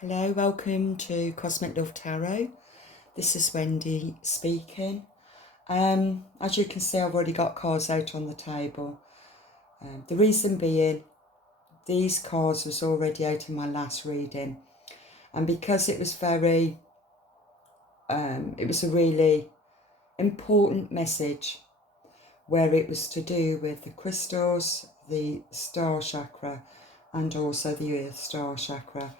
Hello, welcome to Cosmic Love Tarot. This is Wendy speaking. As you can see, I've already got cards out on the table. The reason being, these cards was already out in my last reading, and because it was it was a really important message, where it was to do with the crystals, the star chakra, and also the earth star chakra.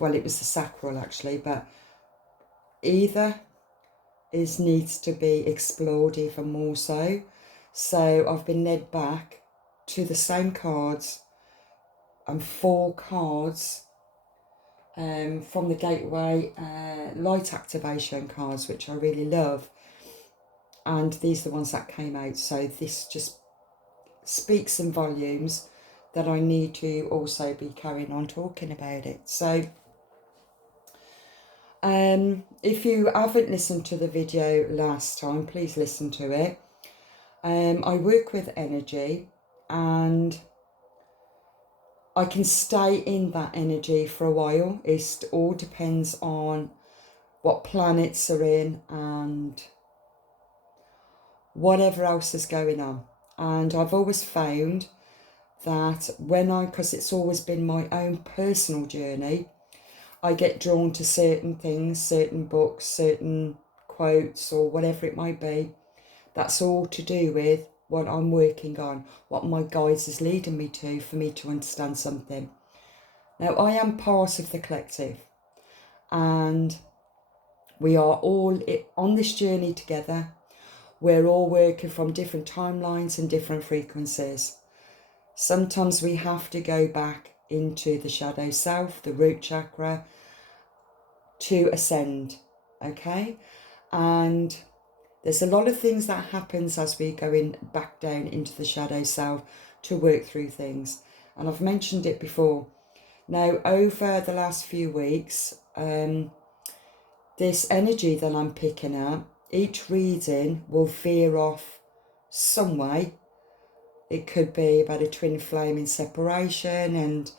Well, it was the sacral actually, but either needs to be explored even more so. So I've been led back to the same cards and 4 cards from the Gateway light activation cards, which I really love. And these are the ones that came out. So this just speaks in volumes that I need to also be carrying on talking about it. So if you haven't listened to the video last time, please listen to it. I work with energy, and I can stay in that energy for a while. It all depends on what planets are in and whatever else is going on. And I've always found that because it's always been my own personal journey, I get drawn to certain things, certain books, certain quotes, or whatever it might be. That's all to do with what I'm working on, what my guides is leading me to, for me to understand something. Now, I am part of the collective, and we are all on this journey together. We're all working from different timelines and different frequencies. Sometimes we have to go back into the shadow self, the root chakra, to ascend, okay? And there's a lot of things that happens as we're going back down into the shadow self to work through things. And I've mentioned it before. Now, over the last few weeks, this energy that I'm picking up, each reading will veer off some way. It could be about a twin flame in separation, and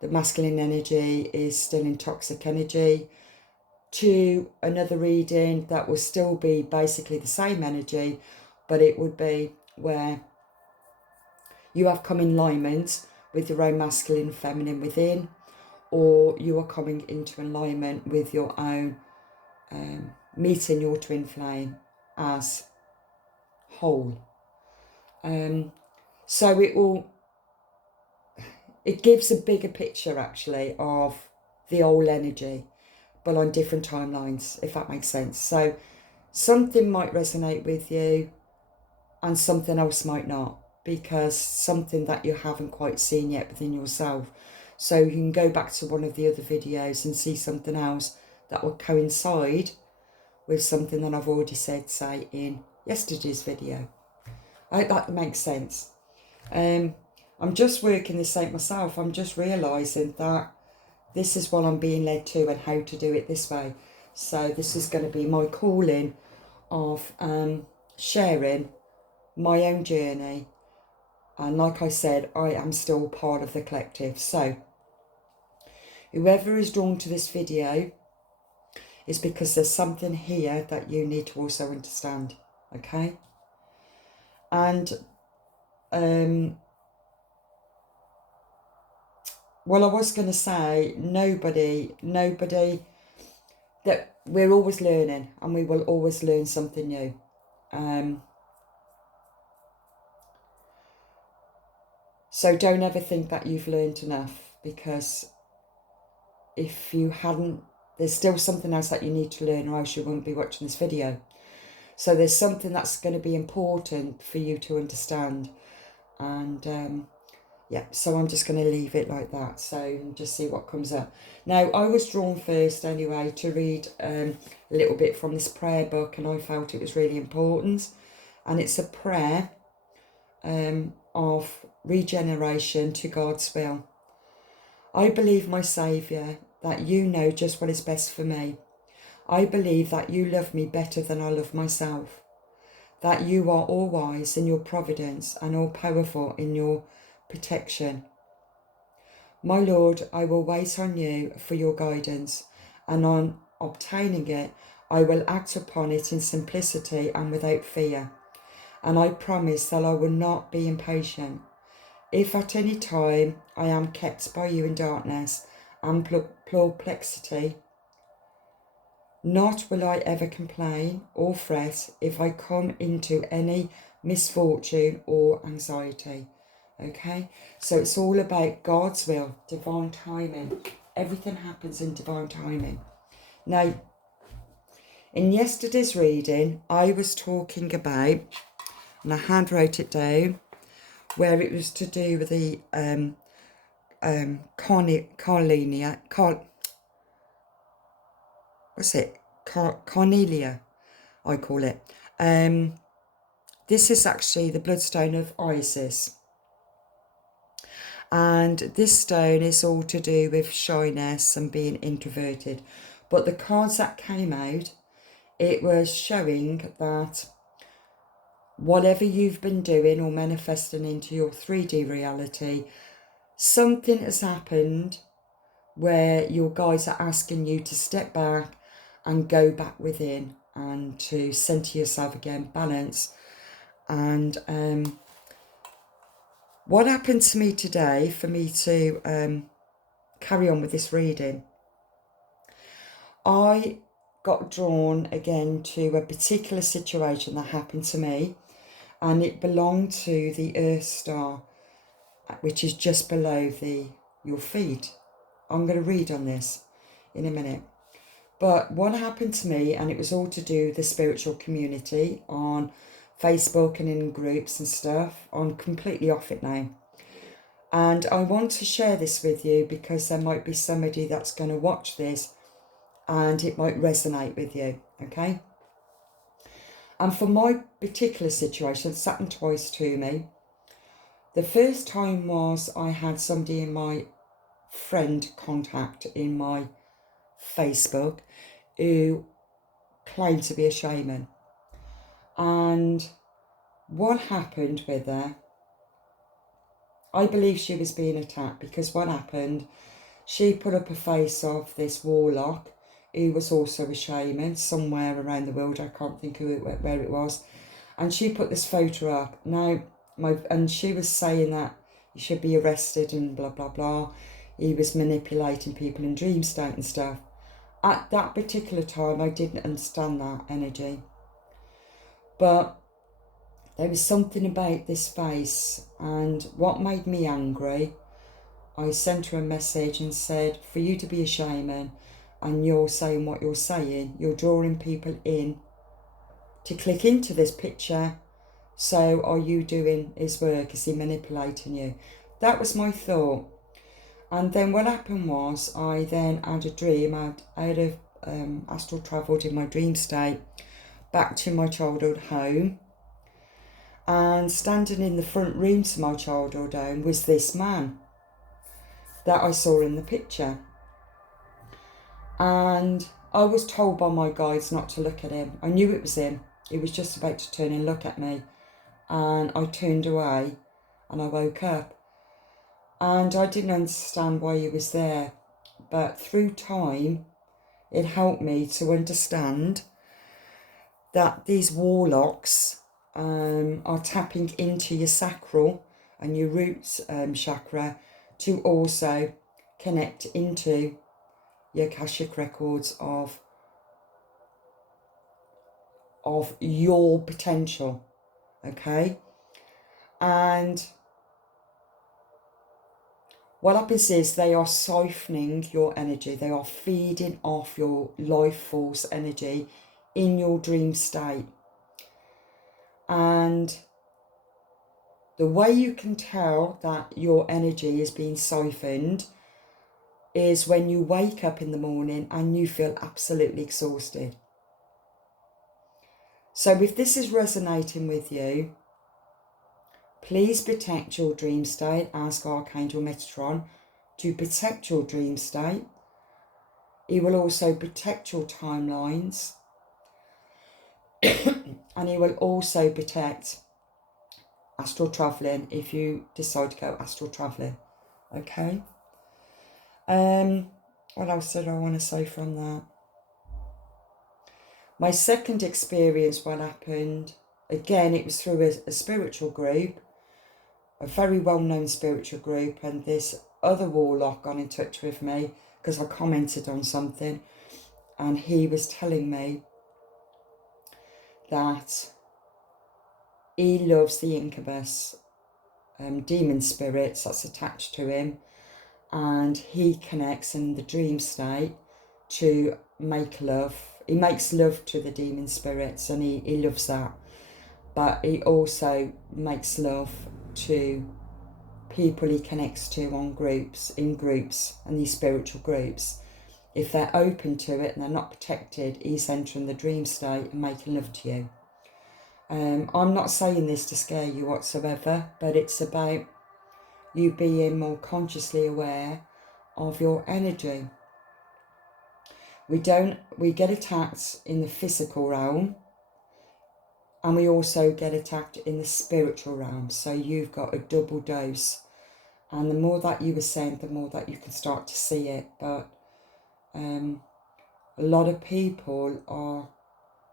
the masculine energy is still in toxic energy, to another reading that will still be basically the same energy, but it would be where you have come in alignment with your own masculine and feminine within, or you are coming into alignment with your own, meeting your twin flame as whole. So it gives a bigger picture actually of the old energy, but on different timelines, if that makes sense. So something might resonate with you and something else might not, because something that you haven't quite seen yet within yourself. So you can go back to one of the other videos and see something else that will coincide with something that I've already said, say, in yesterday's video. I hope that makes sense. I'm just working this out myself. I'm just realising that this is what I'm being led to and how to do it this way. So this is going to be my calling of sharing my own journey. And like I said, I am still part of the collective. So whoever is drawn to this video is because there's something here that you need to also understand. Okay? And well, I was going to say, nobody, that we're always learning, and we will always learn something new. So don't ever think that you've learned enough, because if you hadn't, there's still something else that you need to learn, or else you wouldn't be watching this video. So there's something that's going to be important for you to understand. And yeah, so I'm just going to leave it like that. So just see what comes up. Now, I was drawn first anyway to read a little bit from this prayer book, and I felt it was really important. And it's a prayer of regeneration to God's will. I believe, my Saviour, that you know just what is best for me. I believe that you love me better than I love myself, that you are all wise in your providence and all powerful in your protection. My Lord, I will wait on you for your guidance, and on obtaining it, I will act upon it in simplicity and without fear. And I promise that I will not be impatient. If at any time I am kept by you in darkness and perplexity, not will I ever complain or fret if I come into any misfortune or anxiety. Okay, so it's all about God's will, divine timing. Everything happens in divine timing. Now, in yesterday's reading, I was talking about, and I hand wrote it down, where it was to do with the Cornelia, I call it. This is actually the bloodstone of Isis. And this stone is all to do with shyness and being introverted. But the cards that came out, it was showing that whatever you've been doing or manifesting into your 3D reality, something has happened where your guides are asking you to step back and go back within and to center yourself again, balance. And what happened to me today for me to carry on with this reading, I got drawn again to a particular situation that happened to me, and it belonged to the Earth star, which is just below your feet. I'm going to read on this in a minute. But what happened to me, and it was all to do with the spiritual community on Facebook and in groups and stuff. I'm completely off it now. And I want to share this with you because there might be somebody that's going to watch this and it might resonate with you, okay? And for my particular situation, it's happened twice to me. The first time was I had somebody in my friend contact in my Facebook who claimed to be a shaman. And what happened with her, I believe she was being attacked, because what happened, she put up a face of this warlock who was also a shaman somewhere around the world. I can't think where it was. And she put this photo up. Now, and she was saying that he should be arrested and blah, blah, blah. He was manipulating people in dream state and stuff. At that particular time, I didn't understand that energy. But there was something about this face, and what made me angry, I sent her a message and said, for you to be a shaman and you're saying what you're saying, you're drawing people in to click into this picture. So are you doing his work? Is he manipulating you? That was my thought. And then what happened was, I then had a dream. I had astral travelled in my dream state back to my childhood home. And standing in the front room to my childhood home was this man that I saw in the picture. And I was told by my guides not to look at him. I knew it was him. He was just about to turn and look at me. And I turned away and I woke up. And I didn't understand why he was there. But through time, it helped me to understand that these warlocks are tapping into your sacral and your roots chakra to also connect into your Akashic records of your potential, okay? And what happens is they are siphoning your energy. They are feeding off your life force energy in your dream state. And the way you can tell that your energy is being siphoned is when you wake up in the morning and you feel absolutely exhausted. So if this is resonating with you, please protect your dream state. Ask Archangel Metatron to protect your dream state. He will also protect your timelines. And he will also protect astral travelling if you decide to go astral travelling. Okay? What else did I want to say from that? My second experience, what happened, again, it was through a spiritual group, a very well-known spiritual group, and this other warlock got in touch with me because I commented on something, and he was telling me that he loves the incubus, demon spirits that's attached to him, and he connects in the dream state to make love. He makes love to the demon spirits, and he loves that. But he also makes love to people he connects to in groups, and these spiritual groups. If they're open to it and they're not protected, he's entering the dream state and making love to you. I'm not saying this to scare you whatsoever, but it's about you being more consciously aware of your energy. We get attacked in the physical realm, and we also get attacked in the spiritual realm. So you've got a double dose. And the more that you ascend, the more that you can start to see it. But a lot of people are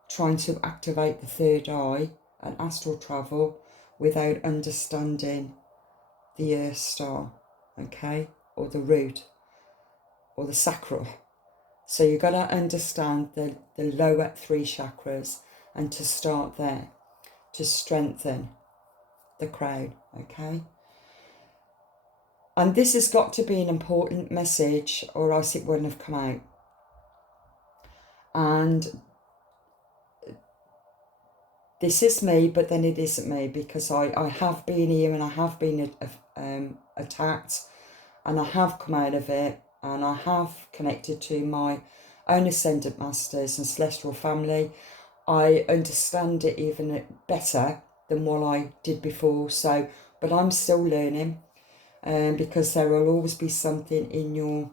trying to activate the third eye and astral travel without understanding the earth star, okay, or the root, or the sacral. So you've got to understand the lower 3 chakras, and to start there, to strengthen the crown, okay? And this has got to be an important message, or else it wouldn't have come out. And this is me, but then it isn't me, because I have been here, and I have been attacked, and I have come out of it, and I have connected to my own ascendant masters and celestial family. I understand it even better than what I did before. So, but I'm still learning, because there will always be something in your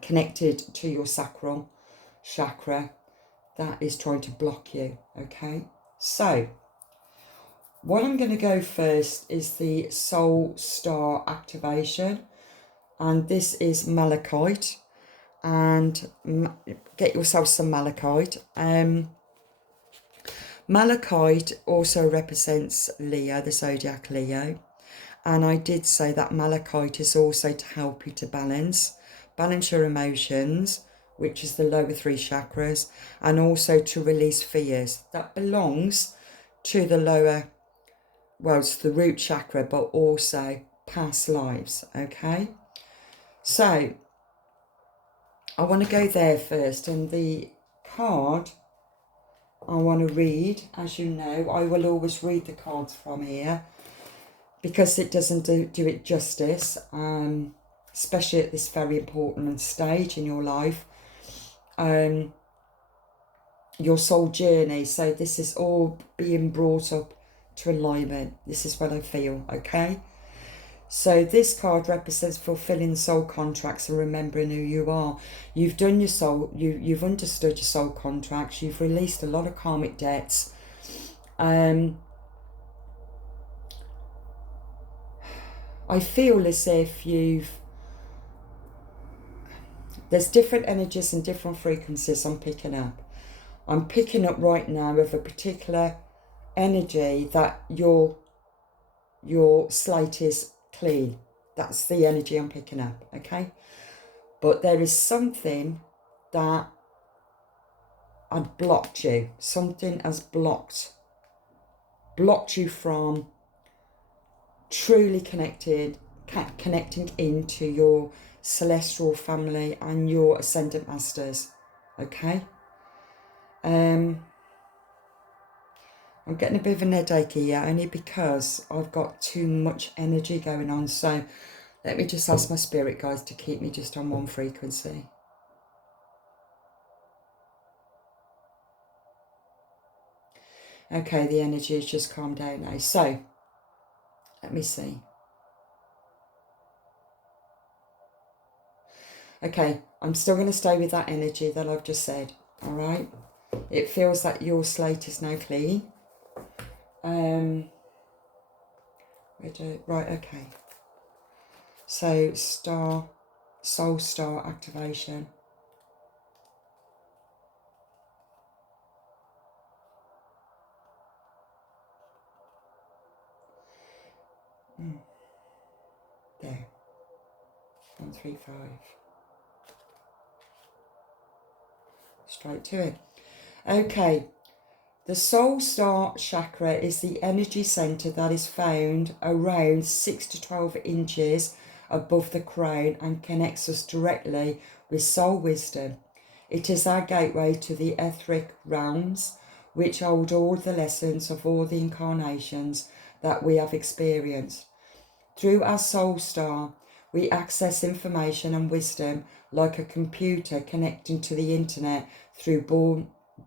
connected to your sacral chakra that is trying to block you. Okay, so what I'm going to go first is the soul star activation, and this is malachite. And get yourself some malachite. Malachite also represents Leo, the zodiac Leo, and I did say that malachite is also to help you to balance your emotions, which is the lower 3 chakras, and also to release fears. That belongs to the lower, well, it's the root chakra, but also past lives, okay? So I want to go there first, and the card I want to read, as you know, I will always read the cards from here because it doesn't do it justice, especially at this very important stage in your life, your soul journey. So this is all being brought up to alignment. This is what I feel, okay? So this card represents fulfilling soul contracts and remembering who you are. You've done your soul, you've understood your soul contracts, you've released a lot of karmic debts. I feel as if there's different energies and different frequencies I'm picking up. I'm picking up right now of a particular energy that your slate is clean. That's the energy I'm picking up, okay? But there is something that had blocked you. Something has blocked you from truly connecting into your celestial family and your ascendant masters, okay? I'm getting a bit of a headache here, only because I've got too much energy going on. So let me just ask my spirit guides to keep me just on one frequency. Okay, the energy has just calmed down now. So let me see. Okay, I'm still going to stay with that energy that I've just said, all right? It feels that your slate is now clean. Right, okay. So soul star activation. There. 135. Straight to it. Okay. The soul star chakra is the energy center that is found around 6 to 12 inches above the crown and connects us directly with soul wisdom. It is our gateway to the etheric realms, which hold all the lessons of all the incarnations that we have experienced. Through our soul star, we access information and wisdom like a computer connecting to the internet through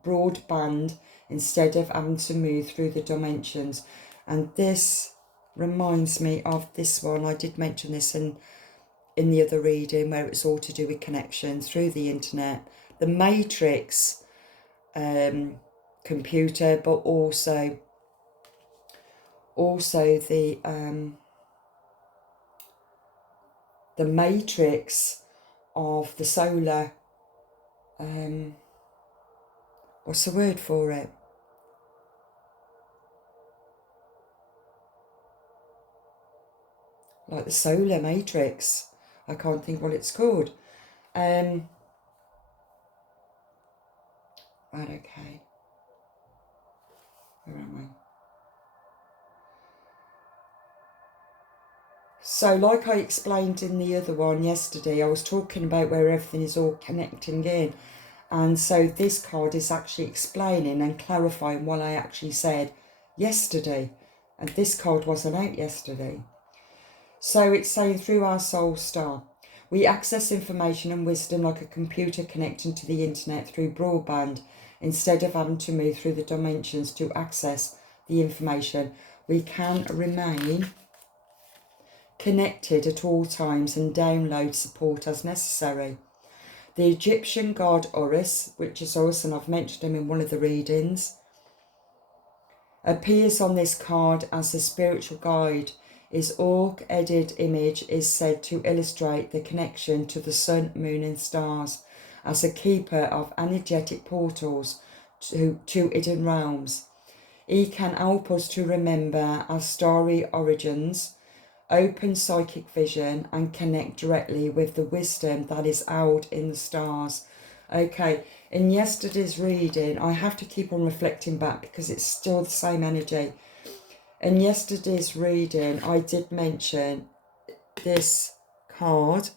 broadband instead of having to move through the dimensions. And this reminds me of this one. I did mention this in the other reading where it's all to do with connection through the internet. The Matrix computer, but also the matrix of the solar, what's the word for it? Like the solar matrix. I can't think what it's called. Right, okay. Where am I? So like I explained in the other one yesterday, I was talking about where everything is all connecting in. And so this card is actually explaining and clarifying what I actually said yesterday. And this card wasn't out yesterday. So it's saying through our soul star, we access information and wisdom like a computer connecting to the internet through broadband. Instead of having to move through the dimensions to access the information, we can remain connected at all times and download support as necessary. The Egyptian god Horus, which is Horus, and I've mentioned him in one of the readings, appears on this card as a spiritual guide. His orc-headed image is said to illustrate the connection to the sun, moon and stars as a keeper of energetic portals to hidden realms. He can help us to remember our starry origins, open psychic vision and connect directly with the wisdom that is held in the stars. Okay, in yesterday's reading, I have to keep on reflecting back because it's still the same energy. In yesterday's reading, I did mention this card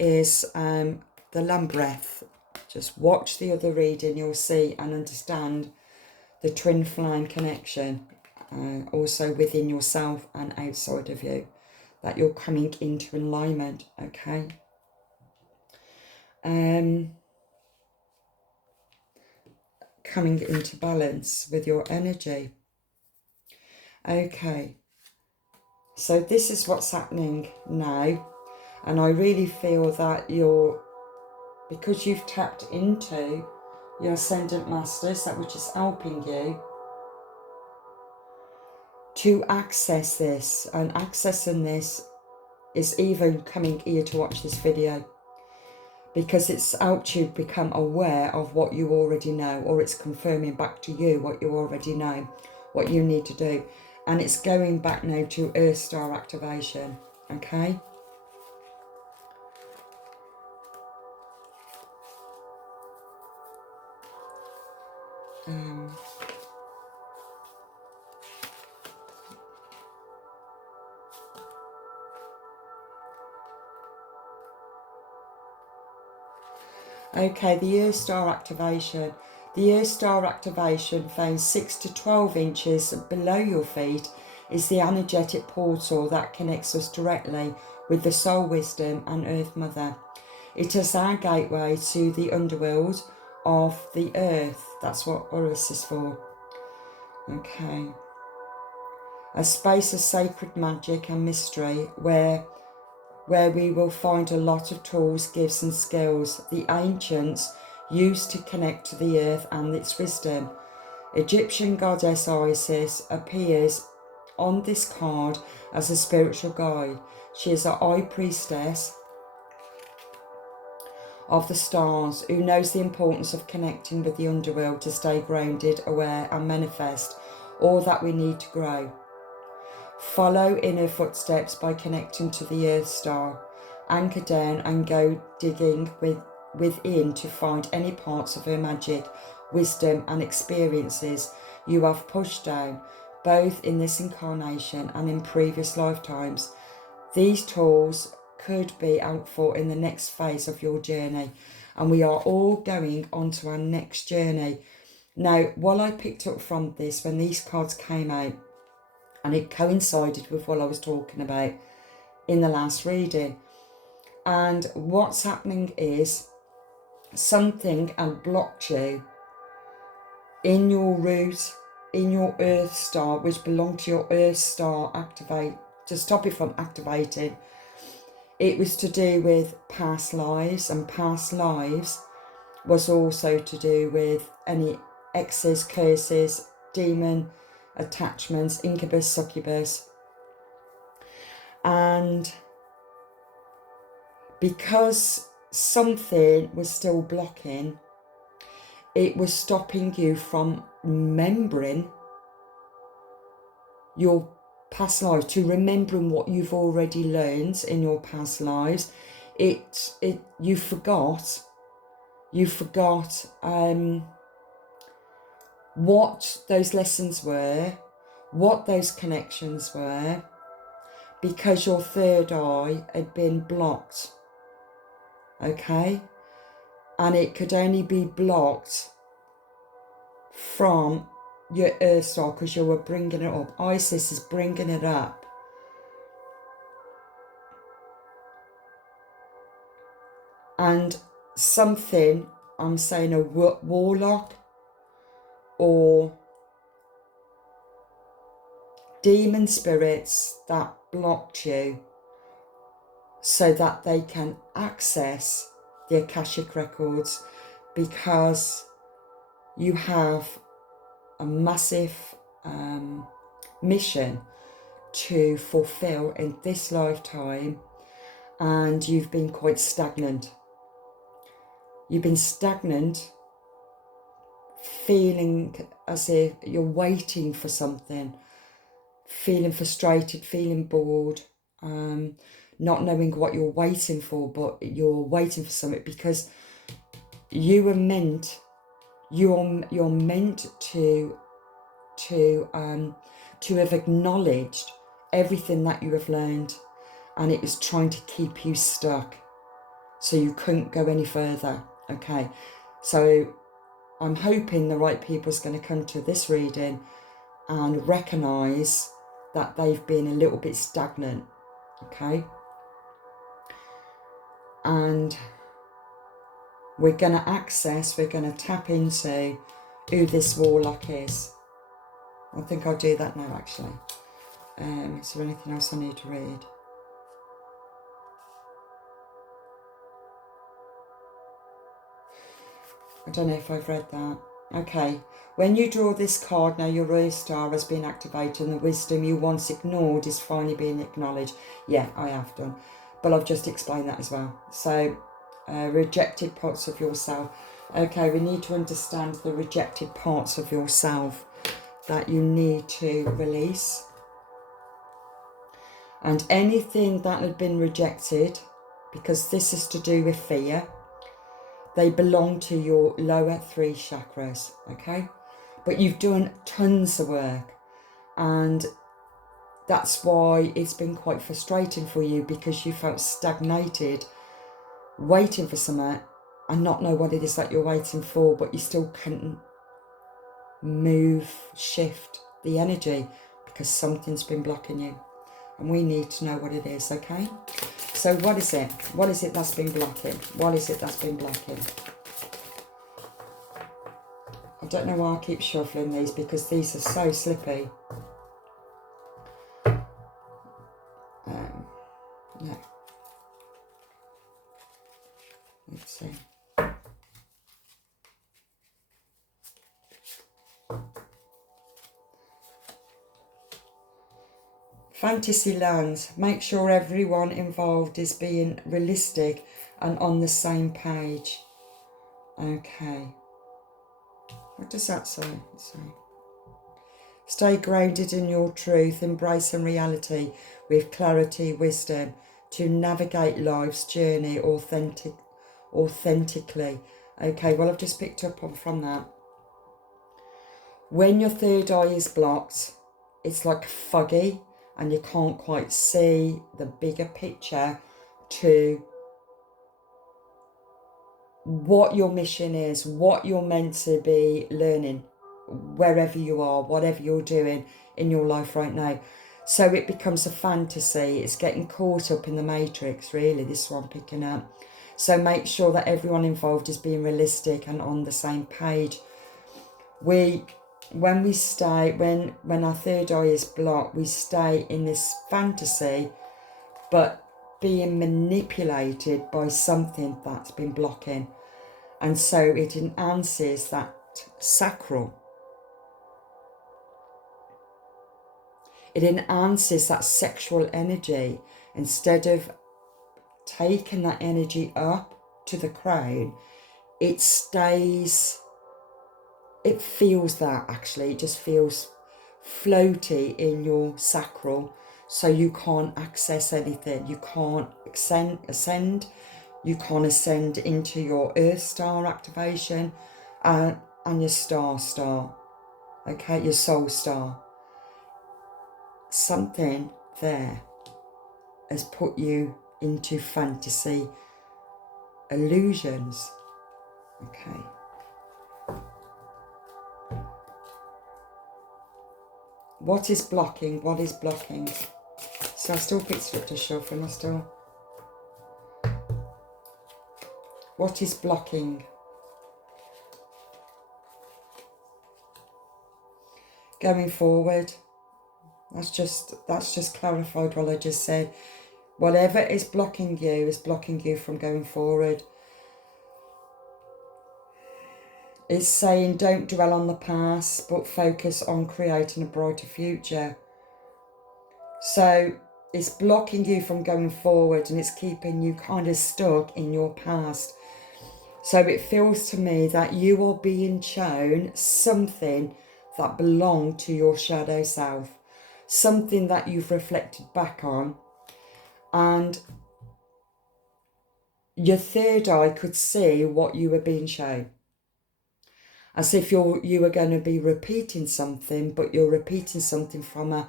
is the Lambreath. Just watch the other reading, you'll see and understand the twin flame connection, also within yourself and outside of you, that you're coming into alignment, okay? Coming into balance with your energy. Okay, so this is what's happening now, and I really feel that because you've tapped into your Ascendant Masters, that which is helping you to access this, and accessing this is even coming here to watch this video, because it's helped you become aware of what you already know, or it's confirming back to you what you already know, what you need to do. And it's going back now to Earth Star activation, okay? Okay, the Earth Star activation. The Earth Star activation found 6 to 12 inches below your feet is the energetic portal that connects us directly with the soul wisdom and Earth Mother. It is our gateway to the underworld of the earth. That's what Horus is for. Okay. A space of sacred magic and mystery where we will find a lot of tools, gifts and skills the ancients used to connect to the earth and its wisdom. Egyptian goddess Isis appears on this card as a spiritual guide. She is a high priestess of the stars who knows the importance of connecting with the underworld to stay grounded, aware and manifest all that we need to grow. Follow in her footsteps by connecting to the Earth Star. Anchor down and go digging within to find any parts of her magic, wisdom and experiences you have pushed down, both in this incarnation and in previous lifetimes. These tools could be helpful in the next phase of your journey, and we are all going on to our next journey. Now, what I picked up from this when these cards came out, and it coincided with what I was talking about in the last reading, and what's happening is something had blocked you in your route, in your Earth Star, which belonged to your Earth Star activate, to stop it from activating. It was to do with past lives, and past lives was also to do with any exes, curses, demon attachments, incubus, succubus. And because something was still blocking, it was stopping you from remembering your past lives, to remembering what you've already learned in your past lives. You forgot what those lessons were, what those connections were, because your third eye had been blocked. Okay? And it could only be blocked from your Earth Star because you were bringing it up. Isis is bringing it up. And something, I'm saying a warlock or demon spirits that blocked you so that they can access the Akashic records, because you have a massive mission to fulfill in this lifetime, and you've been quite stagnant. You've been stagnant, feeling as if you're waiting for something, feeling frustrated, feeling bored, not knowing what you're waiting for, but you're waiting for something because you were meant, you're meant to have acknowledged everything that you have learned, and it was trying to keep you stuck so you couldn't go any further. Okay, so I'm hoping the right people's going to come to this reading and recognise that they've been a little bit stagnant. Okay, and we're going to tap into who this warlock is. I think I'll do that now, actually. Is there anything else I need to read? I don't know if I've read that. Okay. When you draw this card, now your Earth Star has been activated and the wisdom you once ignored is finally being acknowledged. Yeah, I have done. But I've just explained that as well. So, rejected parts of yourself. Okay, we need to understand the rejected parts of yourself that you need to release. And anything that had been rejected, because this is to do with fear, they belong to your lower 3 chakras, okay? But you've done tons of work, and that's why it's been quite frustrating for you, because you felt stagnated, waiting for something and not know what it is that you're waiting for, but you still couldn't move, shift the energy because something's been blocking you. And we need to know what it is, okay? So what is it? What is it that's been blocking? What is it that's been blocking? I don't know why I keep shuffling these, because these are so slippy. No. Let's see. Fantasy land. Make sure everyone involved is being realistic and on the same page. Okay. What does that say? Stay grounded in your truth, embracing reality with clarity, wisdom, to navigate life's journey authentically. Okay, well, I've just picked up on from that. When your third eye is blocked, it's like foggy and you can't quite see the bigger picture to what your mission is, what you're meant to be learning, wherever you are, whatever you're doing in your life right now. So it becomes a fantasy. It's getting caught up in the matrix, really, this one picking up. So make sure that everyone involved is being realistic and on the same page. When our third eye is blocked, we stay in this fantasy, but being manipulated by something that's been blocking. And so it enhances that sacral. It enhances that sexual energy. Instead of taking that energy up to the crown, it stays, it feels that actually, it just feels floaty in your sacral. So you can't access anything. You can't ascend. You can't ascend into your Earth Star activation and your star. Okay, your soul star. Something there has put you into fantasy illusions. Okay. What is blocking? What is blocking? So I still picked it up to shuffle. I still. What is blocking? Going forward. That's just clarified what I just said. Whatever is blocking you from going forward. It's saying don't dwell on the past, but focus on creating a brighter future. So it's blocking you from going forward and it's keeping you kind of stuck in your past. So it feels to me that you are being shown something that belonged to your shadow self. Something that you've reflected back on. And your third eye could see what you were being shown. As if you were going to be repeating something, but you're repeating something from a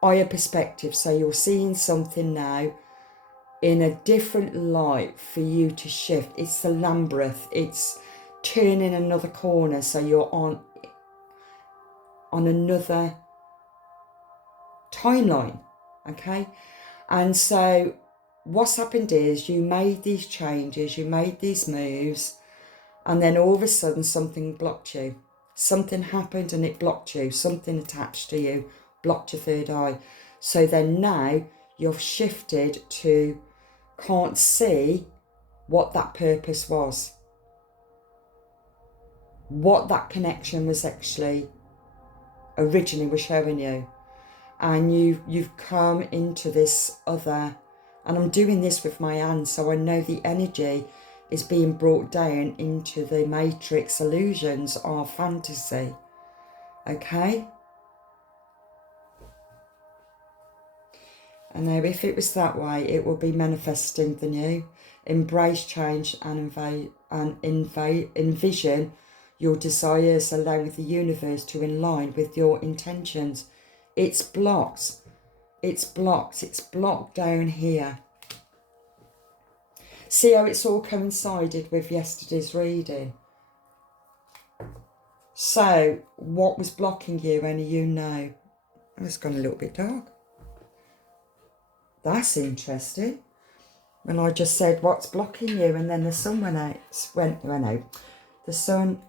higher perspective. So you're seeing something now in a different light for you to shift. It's the Lambeth. It's turning another corner. So you're on another timeline. Okay? And so what's happened is you made these changes, you made these moves, and then all of a sudden something blocked you. Something happened and it blocked you. Something attached to you blocked your third eye. So then now you've shifted to can't see what that purpose was. What that connection was actually originally was showing you. And you've come into this other, and I'm doing this with my hand, so I know the energy is being brought down into the matrix illusions of fantasy. Okay? And now if it was that way, it will be manifesting the new. Embrace change and envision your desires, allowing the universe to align with your intentions. It's blocked. It's blocked. It's blocked down here. See how it's all coincided with yesterday's reading? So, what was blocking you? Only you know. Oh, it's gone a little bit dark. That's interesting. When I just said, what's blocking you? And then the sun went out. The sun...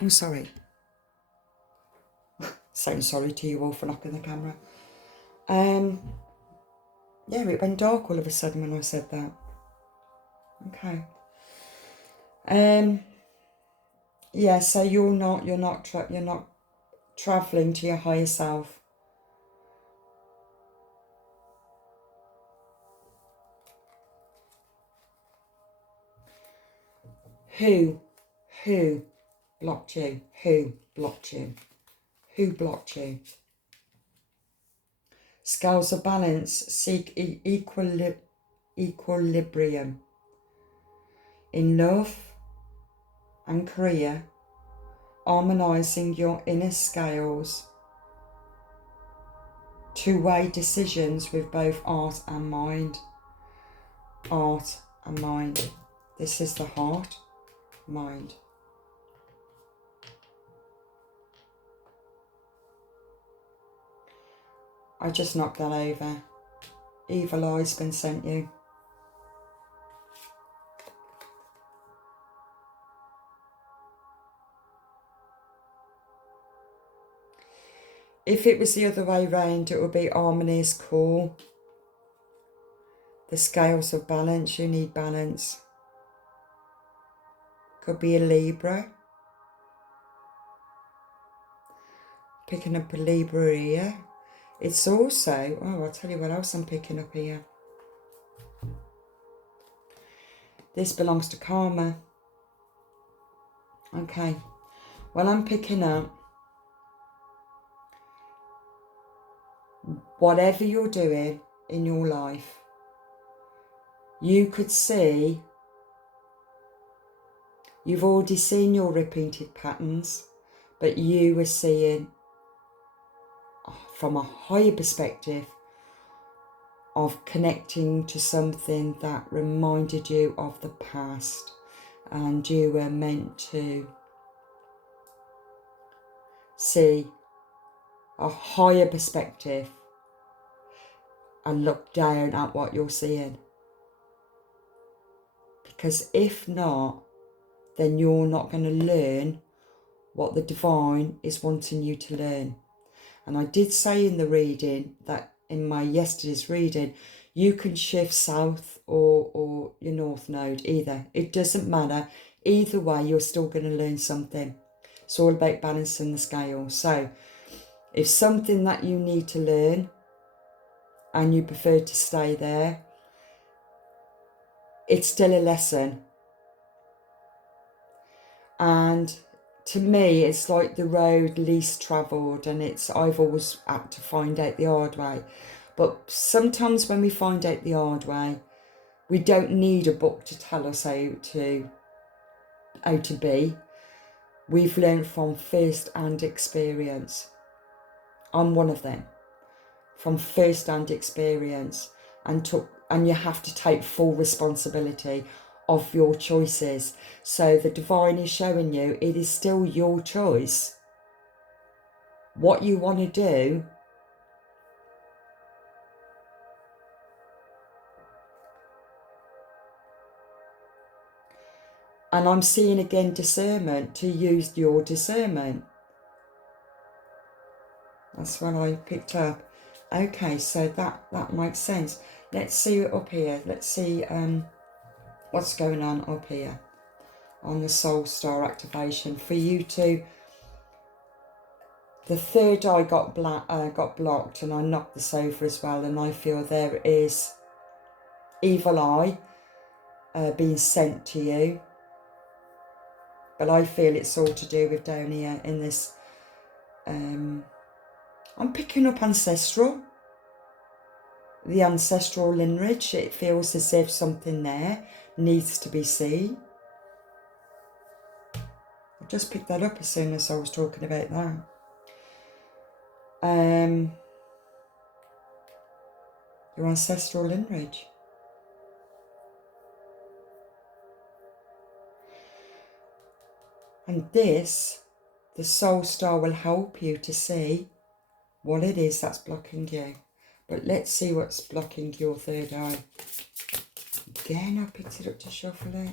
I'm sorry. So sorry to you all for knocking the camera. Yeah, it went dark all of a sudden when I said that. Okay. Yeah, so you're not traveling to your higher self. Who blocked you? Who blocked you? Who blocked you? Scales of balance, seek equilibrium. In love and career, harmonising your inner scales to weigh decisions with both art and mind. Art and mind. This is the heart, mind. I just knocked that over. Evil eye's been sent you. If it was the other way round, it would be harmony is cool. The scales of balance, you need balance. Could be a Libra. Picking up a Libra here. It's also, oh, I'll tell you what else I'm picking up here. This belongs to karma. Okay. Well, I'm picking up whatever you're doing in your life. You could see, you've already seen your repeated patterns, but you were seeing from a higher perspective of connecting to something that reminded you of the past, and you were meant to see a higher perspective and look down at what you're seeing. Because if not, then you're not going to learn what the divine is wanting you to learn. And I did say in the reading that in my yesterday's reading, you can shift south or your north node, either. It doesn't matter. Either way, you're still going to learn something. It's all about balancing the scale. So if something that you need to learn and you prefer to stay there, it's still a lesson. And to me, it's like the road least travelled, and I've always had to find out the hard way. But sometimes when we find out the hard way, we don't need a book to tell us how to be. We've learned from first-hand experience. I'm one of them. From first-hand experience, and you have to take full responsibility of your choices. So the divine is showing you it is still your choice what you want to do. And I'm seeing again discernment, to use your discernment. That's what I picked up. Okay, so that makes sense. Let's see it up here. Let's see what's going on up here on the soul star activation for you to. The third eye got blocked, and I knocked this over as well, and I feel there is evil eye being sent to you, but I feel it's all to do with down here in this. I'm picking up ancestral, the ancestral lineage. It feels as if something there needs to be seen. I just picked that up as soon as I was talking about that. Your ancestral lineage. And this, the soul star will help you to see what it is that's blocking you. But let's see what's blocking your third eye. Again, I picked it up to shuffle it.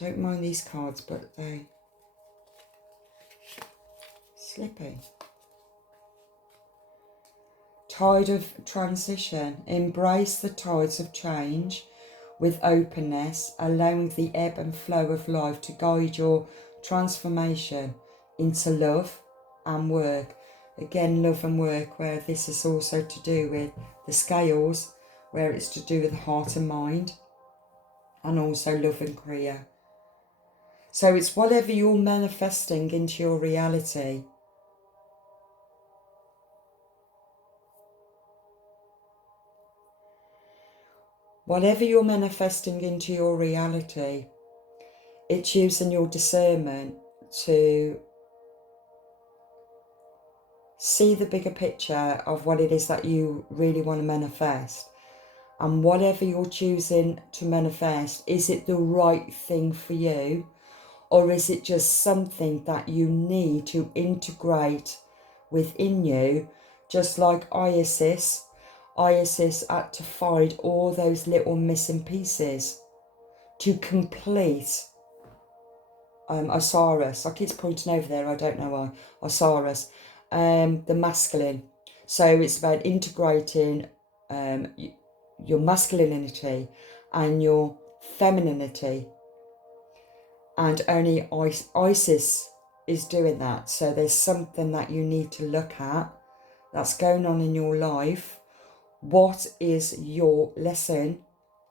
Don't mind these cards, but they're slippy. Tide of transition. Embrace the tides of change with openness, allowing the ebb and flow of life to guide your transformation into love and work. Again, love and work, where this is also to do with the scales, where it's to do with the heart and mind. and also love and career. So it's whatever you're manifesting into your reality. Whatever you're manifesting into your reality, it's using your discernment to see the bigger picture of what it is that you really want to manifest. And whatever you're choosing to manifest, is it the right thing for you? Or is it just something that you need to integrate within you? Just like Isis had to find all those little missing pieces to complete Osiris. I keep pointing over there, I don't know why. Osiris, the masculine. So it's about integrating your masculinity and your femininity. And only Isis is doing that. So there's something that you need to look at that's going on in your life. What is your lesson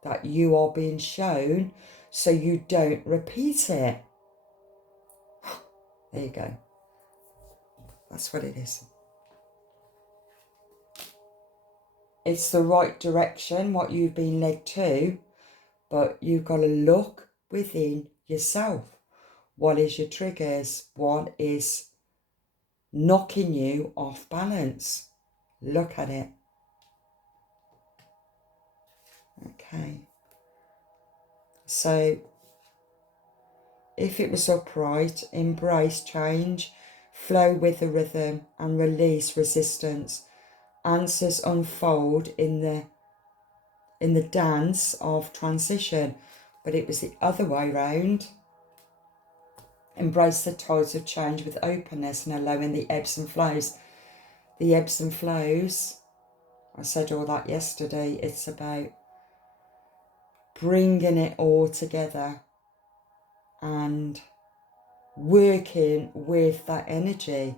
that you are being shown so you don't repeat it? There you go. That's what it is. It's the right direction, what you've been led to, but you've got to look within yourself. What is your triggers? What is knocking you off balance? Look at it. Okay. So, if it was upright, embrace change, flow with the rhythm and release resistance. Answers unfold in the dance of transition. But it was the other way round. Embrace the tides of change with openness and allowing the ebbs and flows. The ebbs and flows, I said all that yesterday, it's about bringing it all together and working with that energy.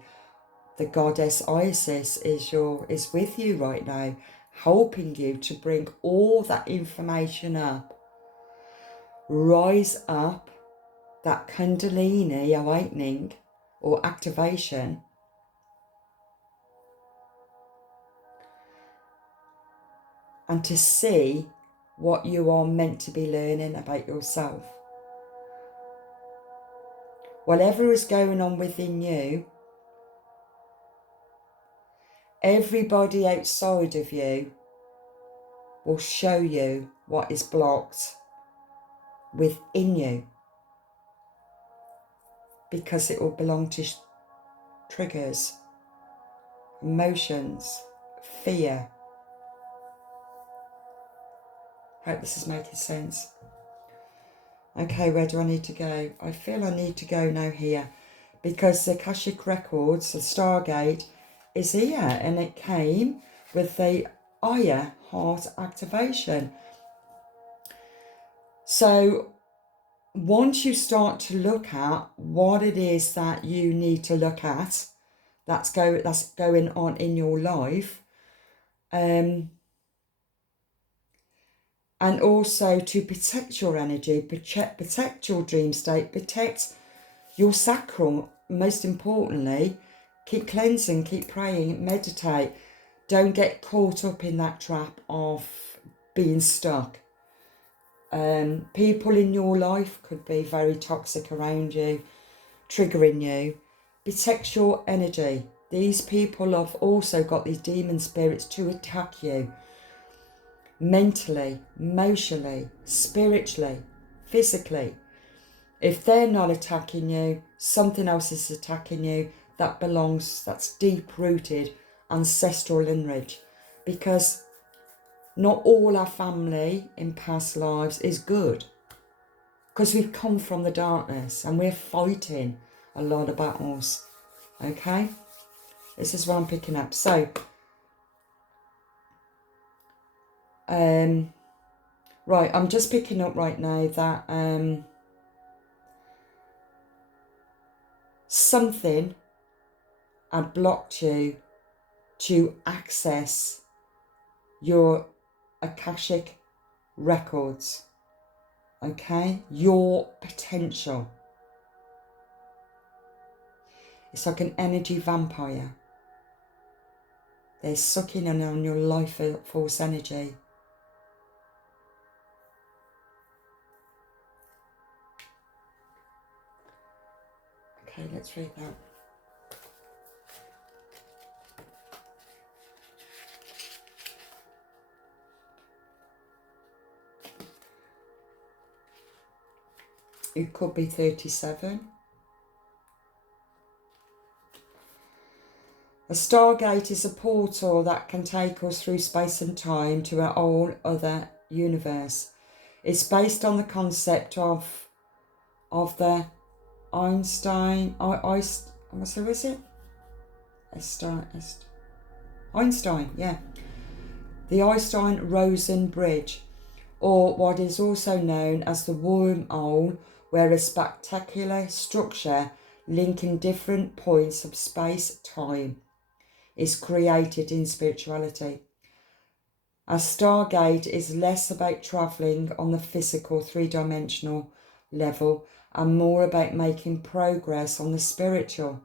The goddess Isis is with you right now, helping you to bring all that information up. Rise up that Kundalini awakening or activation, and to see what you are meant to be learning about yourself. Whatever is going on within you, everybody outside of you will show you what is blocked within you, because it will belong to triggers, emotions, fear. Hope this is making sense. Okay, where do I need to go? I feel I need to go now here, because the Akashic Records, the Stargate, is here, and it came with the Aya heart activation. So once you start to look at what it is that you need to look at, that's going on in your life, and also to protect your energy, protect your dream state, protect your sacral. Most importantly, keep cleansing, keep praying, meditate. Don't get caught up in that trap of being stuck. People in your life could be very toxic around you, triggering you. Protect your energy. These people have also got these demon spirits to attack you. Mentally, emotionally, spiritually, physically. If they're not attacking you, something else is attacking you that's deep-rooted, ancestral lineage. Because not all our family in past lives is good. Because we've come from the darkness and we're fighting a lot of battles. Okay? This is what I'm picking up. So, right, I'm just picking up right now that something had blocked you to access your Akashic Records. okay? Your potential. It's like an energy vampire. They're sucking in on your life force energy. Okay, let's read that. It could be 37. A stargate is a portal that can take us through space and time to a whole other universe. It's based on the concept of the Einstein, Einstein, yeah. The Einstein-Rosen bridge, or what is also known as the wormhole, where a spectacular structure linking different points of space-time is created in spirituality. A stargate is less about travelling on the physical three-dimensional level and more about making progress on the spiritual.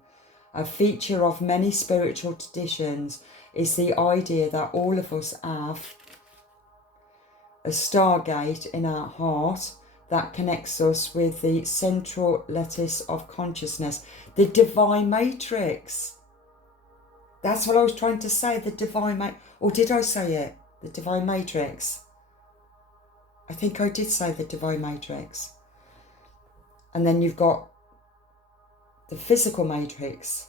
A feature of many spiritual traditions is the idea that all of us have a stargate in our heart that connects us with the central lattice of consciousness, the divine matrix. That's what I was trying to say, the divine matrix. Or did I say it? The divine matrix. I think I did say the divine matrix. And then you've got the physical matrix.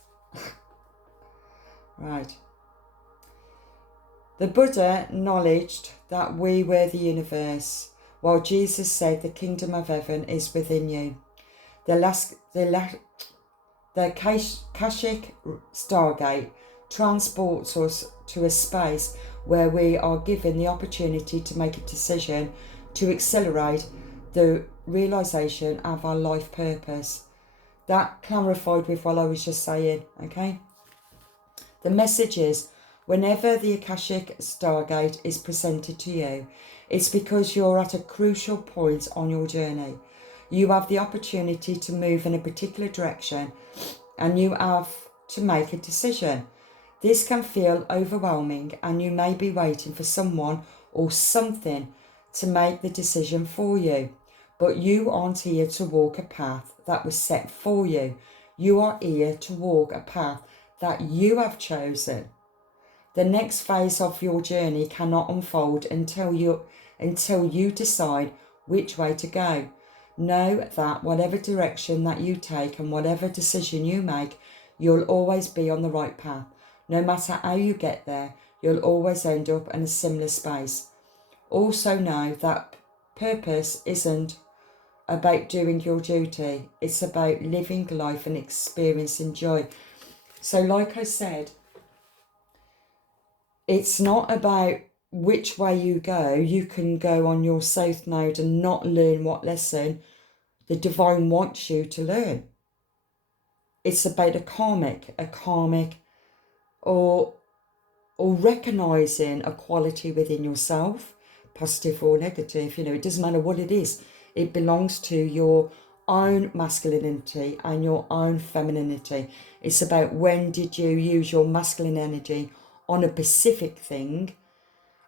Right. The Buddha acknowledged that we were the universe, while Jesus said the kingdom of heaven is within you. The Akashic Stargate transports us to a space where we are given the opportunity to make a decision to accelerate the realisation of our life purpose. That clarified with what I was just saying, okay? The message is, whenever the Akashic Stargate is presented to you, it's because you're at a crucial point on your journey. You have the opportunity to move in a particular direction and you have to make a decision. This can feel overwhelming and you may be waiting for someone or something to make the decision for you. But you aren't here to walk a path that was set for you. You are here to walk a path that you have chosen. The next phase of your journey cannot unfold until you decide which way to go. Know that whatever direction that you take and whatever decision you make, you'll always be on the right path. No matter how you get there, you'll always end up in a similar space. Also know that purpose isn't about doing your duty. It's about living life and experiencing joy. So like I said, it's not about which way you go. You can go on your south node and not learn what lesson the divine wants you to learn. It's about a karmic or recognising a quality within yourself, positive or negative, it doesn't matter what it is. It belongs to your own masculinity and your own femininity. It's about when did you use your masculine energy on a specific thing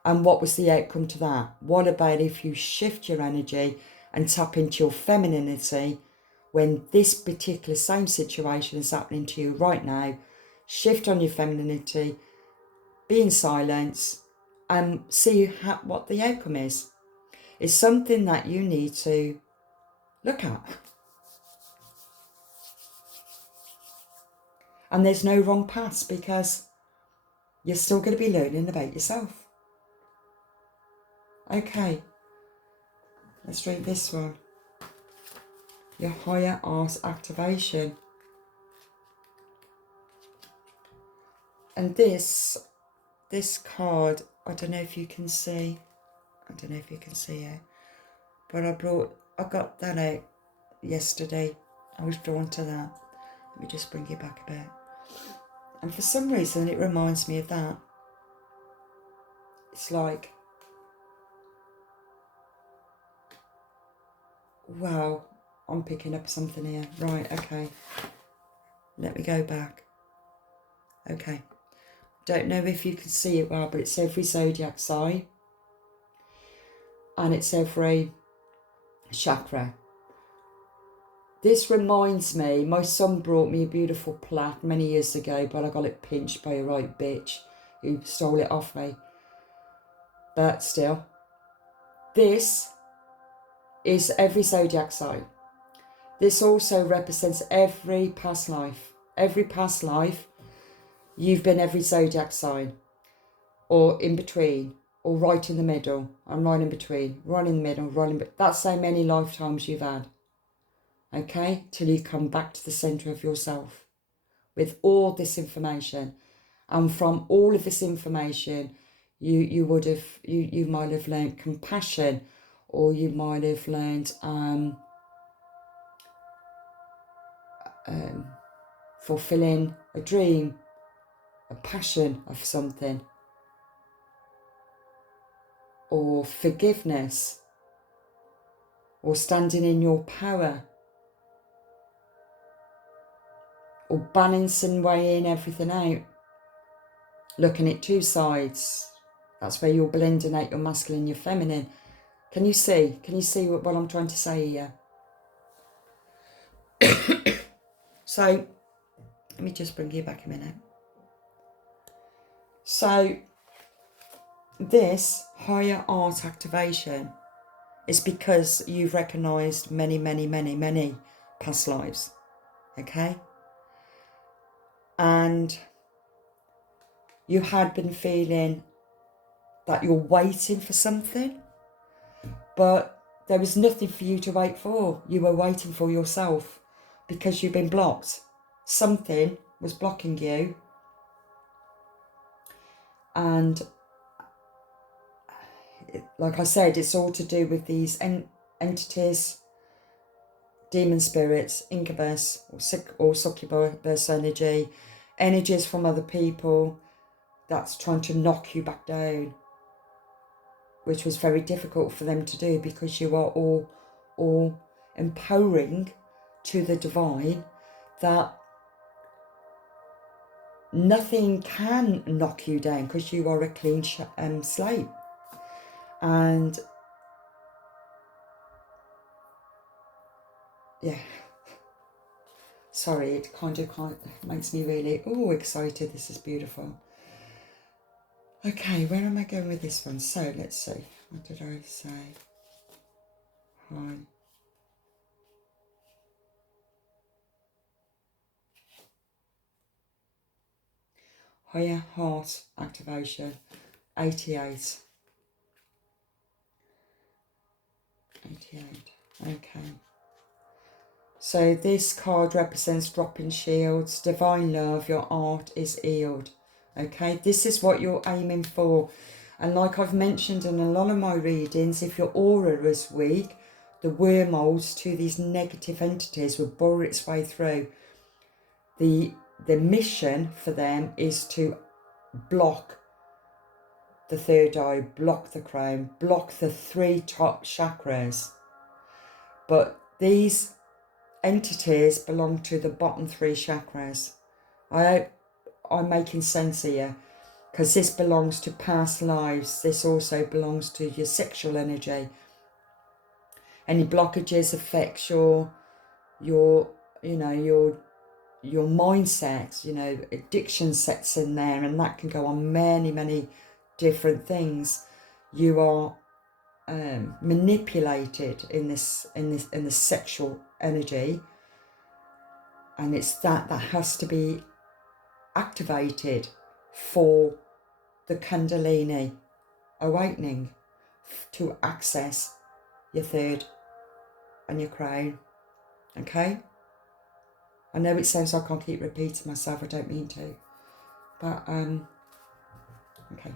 and what was the outcome to that? What about if you shift your energy and tap into your femininity when this particular same situation is happening to you right now? Shift on your femininity, be in silence and see what the outcome is. It's something that you need to look at. And there's no wrong paths because you're still going to be learning about yourself. Okay, let's read this one. Your higher art activation. And this card, I don't know if you can see. it. But I got that out yesterday. I was drawn to that. Let me just bring it back a bit. And for some reason it reminds me of that. It's like Wow, I'm picking up something here. Right, okay. Let me go back. Okay. Don't know if you can see it well, but it's every zodiac sign. And it's every chakra. This reminds me, my son brought me a beautiful plaque many years ago, but I got it pinched by a right bitch who stole it off me. But still, this is every zodiac sign. This also represents every past life. Every past life, you've been every zodiac sign, or in between, or right in the middle, and right in between, right in the middle, right in between. That's how many lifetimes you've had. Okay, till you come back to the centre of yourself with all this information. And from all of this information, you might have learned compassion, or you might have learned fulfilling a dream, a passion of something, or forgiveness, or standing in your power, or balancing, weighing everything out, looking at two sides. That's where you're blending out your masculine and your feminine. Can you see? Can you see what I'm trying to say here? So, let me just bring you back a minute. So, this higher art activation is because you've recognised many, many, many, many past lives. Okay? And you had been feeling that you're waiting for something, but there was nothing for you to wait for. You were waiting for yourself because you've been blocked. Something was blocking you, and like I said, it's all to do with these entities, demon spirits, incubus or succubus energy, energies from other people that's trying to knock you back down, which was very difficult for them to do because you are all empowering to the divine that nothing can knock you down because you are a clean slate. And yeah, sorry, it kind of makes me really excited. This is beautiful. Okay, where am I going with this one? So let's see. What did I say? Hi. Higher heart activation, 88. 88. Okay. So this card represents dropping shields, divine love, your art is healed. Okay, this is what you're aiming for. And like I've mentioned in a lot of my readings, if your aura is weak, the wormholes to these negative entities will bore its way through. The mission for them is to block the third eye, block the crown, block the three top chakras. But these entities belong to the bottom three chakras. I hope I'm making sense here, because this belongs to past lives. This also belongs to your sexual energy. Any blockages affects your mindset. Addiction sets in there, and that can go on many, many different things. You are manipulated in the sexual energy, and it's that has to be activated for the Kundalini awakening to access your third and your crown. Okay, I know it sounds like I keep repeating myself, I don't mean to, but okay.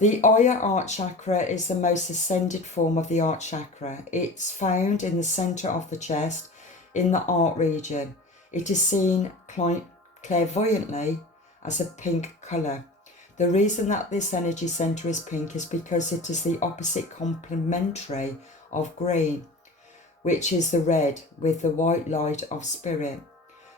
The Aya Art Chakra is the most ascended form of the Art Chakra. It's found in the centre of the chest, in the Art region. It is seen clairvoyantly as a pink colour. The reason that this energy centre is pink is because it is the opposite complementary of green. which is the red with the white light of spirit.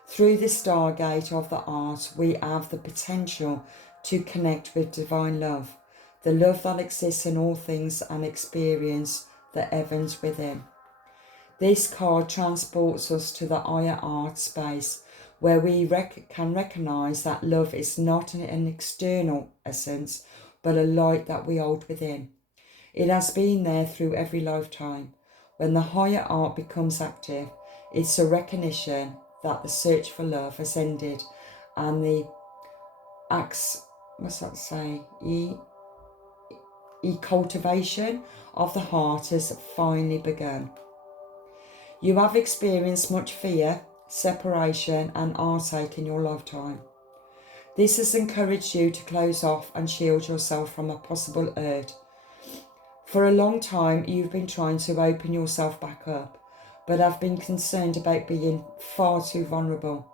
Through the stargate of the heart, we have the potential to connect with divine love, the love that exists in all things and experience the heavens within. This card transports us to the higher art space, where we can recognise that love is not an external essence, but a light that we hold within. It has been there through every lifetime. When the higher art becomes active, it's a recognition that the search for love has ended and the cultivation of the heart has finally begun. You have experienced much fear, separation and heartache in your lifetime. This has encouraged you to close off and shield yourself from a possible hurt. For a long time, you've been trying to open yourself back up, but have been concerned about being far too vulnerable.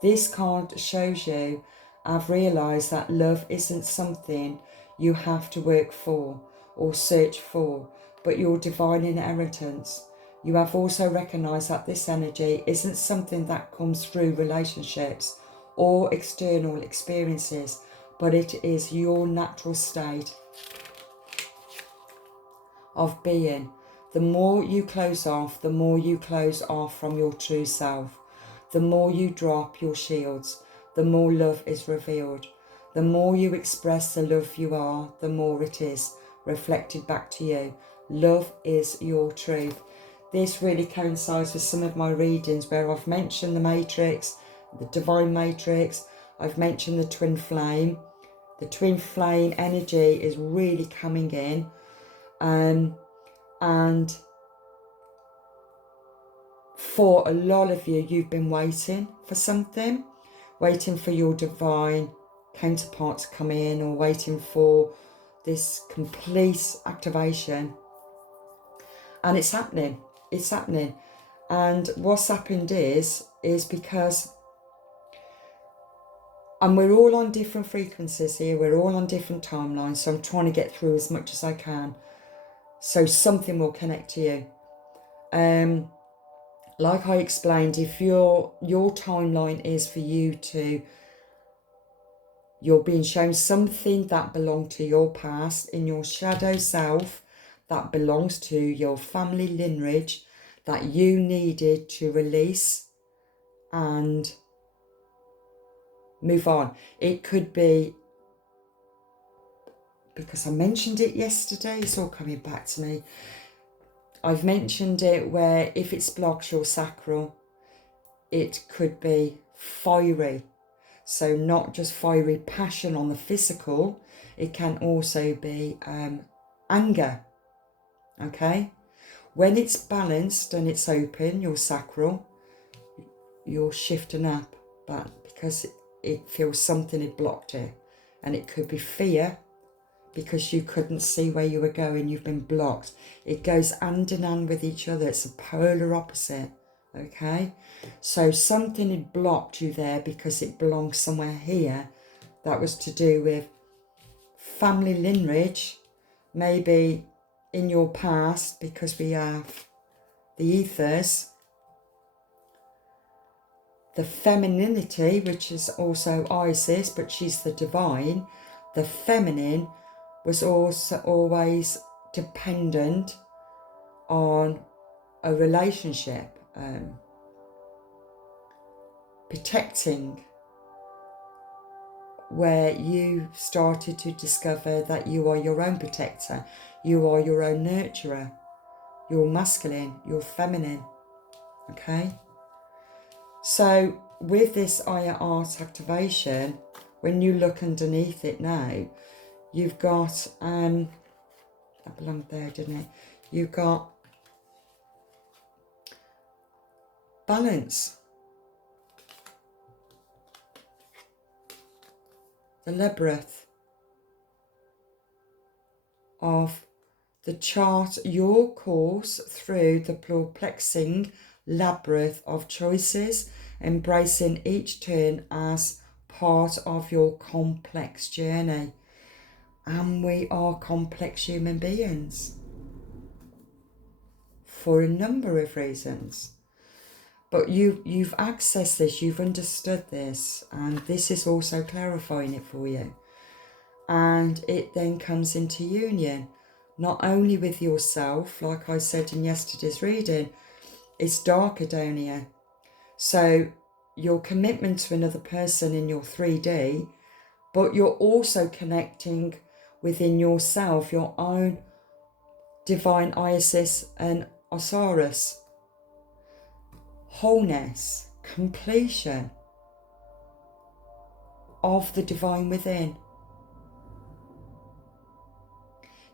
This card shows you have realised that love isn't something you have to work for or search for, but your divine inheritance. You have also recognised that this energy isn't something that comes through relationships or external experiences, but it is your natural state of being. The more you close off, the more you close off from your true self. The more you drop your shields, the more love is revealed. The more you express the love you are, the more it is reflected back to you. Love is your truth. This really coincides with some of my readings where I've mentioned the matrix, the divine matrix. I've mentioned the twin flame. The twin flame energy is really coming in. And for a lot of you, you've been waiting for something, waiting for your divine counterpart to come in, or waiting for this complete activation. And it's happening. It's happening. And what's happened is because, and we're all on different frequencies here, we're all on different timelines, so I'm trying to get through as much as I can, so something will connect to you. Like I explained, if your timeline is for you to, you're being shown something that belonged to your past in your shadow self, that belongs to your family lineage, that you needed to release and move on. It could be, because I mentioned it yesterday, it's all coming back to me. I've mentioned it where if it's blocked your sacral, it could be fiery. So not just fiery passion on the physical, it can also be anger. Okay? When it's balanced and it's open, your sacral, you're shifting up, but because it feels something had blocked it. And it could be fear, because you couldn't see where you were going, you've been blocked. It goes hand in hand with each other. It's a polar opposite, okay? So something had blocked you there because it belongs somewhere here. That was to do with family lineage, maybe in your past, because we have the ethers, the femininity, which is also Isis, but she's the divine. The feminine was also always dependent on a relationship, protecting, where you started to discover that you are your own protector, you are your own nurturer, you're masculine, you're feminine, okay? So with this higher art activation, when you look underneath it now, you've got, that belonged there, didn't it? You've got balance. The labyrinth of the chart, your course through the perplexing labyrinth of choices, embracing each turn as part of your complex journey. And we are complex human beings, for a number of reasons. But you've accessed this, you've understood this, and this is also clarifying it for you. And it then comes into union, not only with yourself, like I said in yesterday's reading, it's darker down here. So your commitment to another person in your 3D, but you're also connecting within yourself, your own divine Isis and Osiris. Wholeness, completion of the divine within.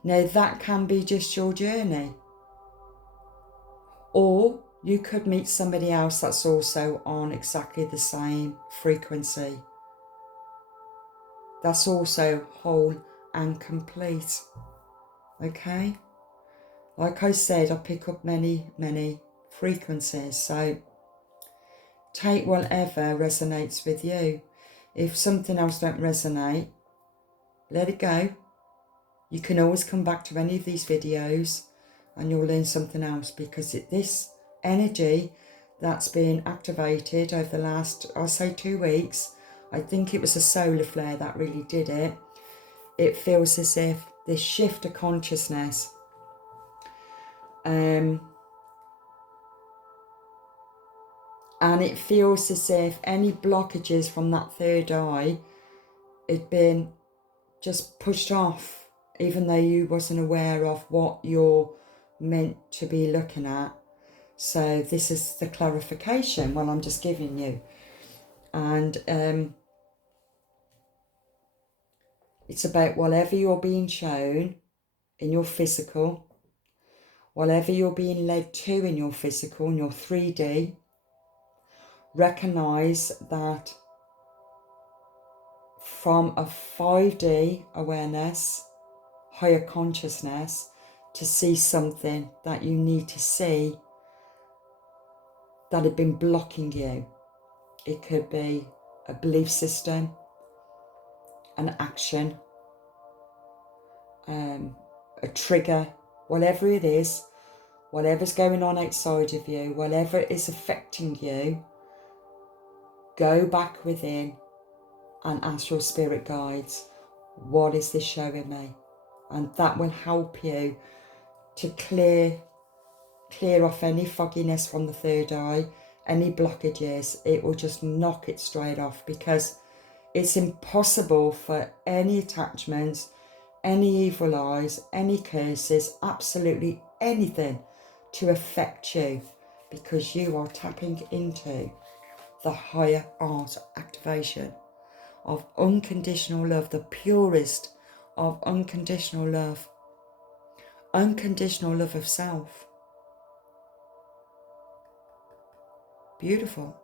Now that can be just your journey. Or you could meet somebody else that's also on exactly the same frequency. That's also whole and complete. Okay? Like I said, I pick up many, many frequencies. So take whatever resonates with you. If something else don't resonate, let it go. You can always come back to any of these videos and you'll learn something else, because this energy that's been activated over the last, I'll say 2 weeks, I think it was a solar flare that really did it. It feels as if this shift of consciousness, and it feels as if any blockages from that third eye had been just pushed off, even though you wasn't aware of what you're meant to be looking at. So this is the clarification, well, I'm just giving you. And it's about whatever you're being shown in your physical, whatever you're being led to in your physical, in your 3D, recognize that from a 5D awareness, higher consciousness, to see something that you need to see that had been blocking you. It could be a belief system, an action, a trigger, whatever it is, whatever's going on outside of you, whatever is affecting you, go back within and ask your spirit guides, what is this showing me? And that will help you to clear off any fogginess from the third eye, any blockages. It will just knock it straight off, because it's impossible for any attachments, any evil eyes, any curses, absolutely anything to affect you, because you are tapping into the higher art activation of unconditional love, the purest of unconditional love of self. Beautiful.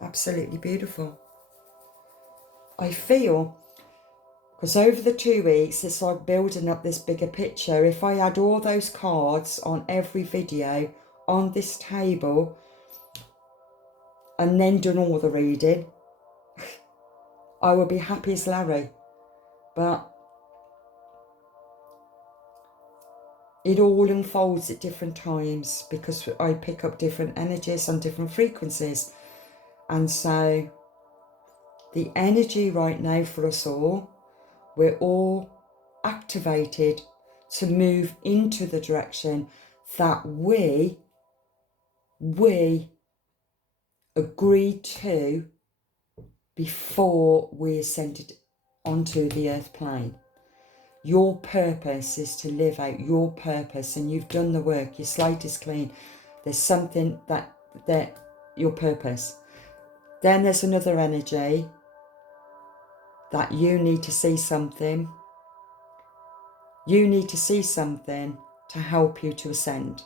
Absolutely beautiful. I feel, because over the 2 weeks, it's like building up this bigger picture. If I had all those cards on every video on this table and then done all the reading, I would be happy as Larry. But it all unfolds at different times, because I pick up different energies on different frequencies. And so the energy right now for us all, we're all activated to move into the direction that we agreed to before we ascended onto the earth plane. Your purpose is to live out your purpose, and you've done the work. Your slate is clean. There's something that your purpose. Then there's another energy that you need to see something. You need to see something to help you to ascend.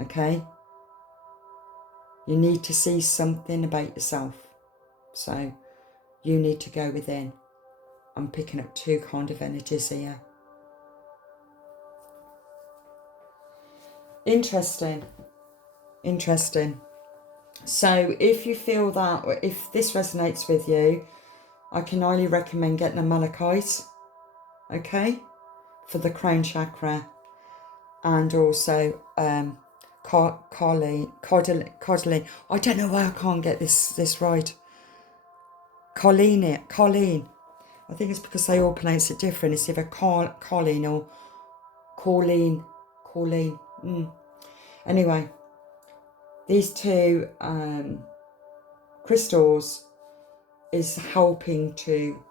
Okay? You need to see something about yourself. So you need to go within. I'm picking up 2 kind of energies here. Interesting. So if you feel that, if this resonates with you, I can highly recommend getting a malachite, okay, for the crown chakra. and also coddling. I don't know why I can't get this right. Colleen. I think it's because they all pronounce it different. It's either Colleen or Colleen. Anyway, these two crystals is helping to